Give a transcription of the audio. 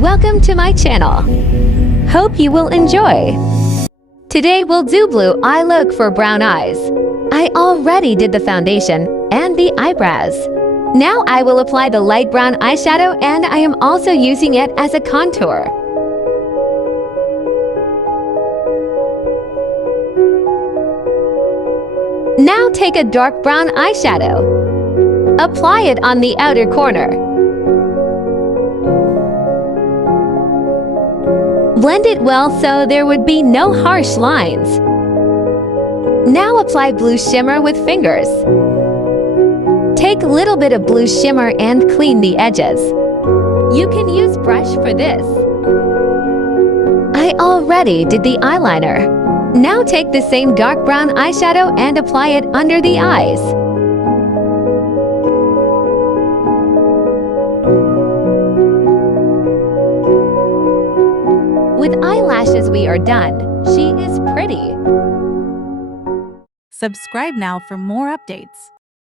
Welcome to my channel. Hope you will enjoy. Today we'll do blue eye look for brown eyes. I already did the foundation and the eyebrows. Now I will apply the light brown eyeshadow, and I am also using it as a contour. Now take a dark brown eyeshadow. Apply it on the outer corner. Blend it well so there would be no harsh lines. Now apply blue shimmer with fingers. Take a little bit of blue shimmer and clean the edges. You can use brush for this. I already did the eyeliner. Now take the same dark brown eyeshadow and apply it under the eyes. With eyelashes we are done. She is pretty. Subscribe now for more updates.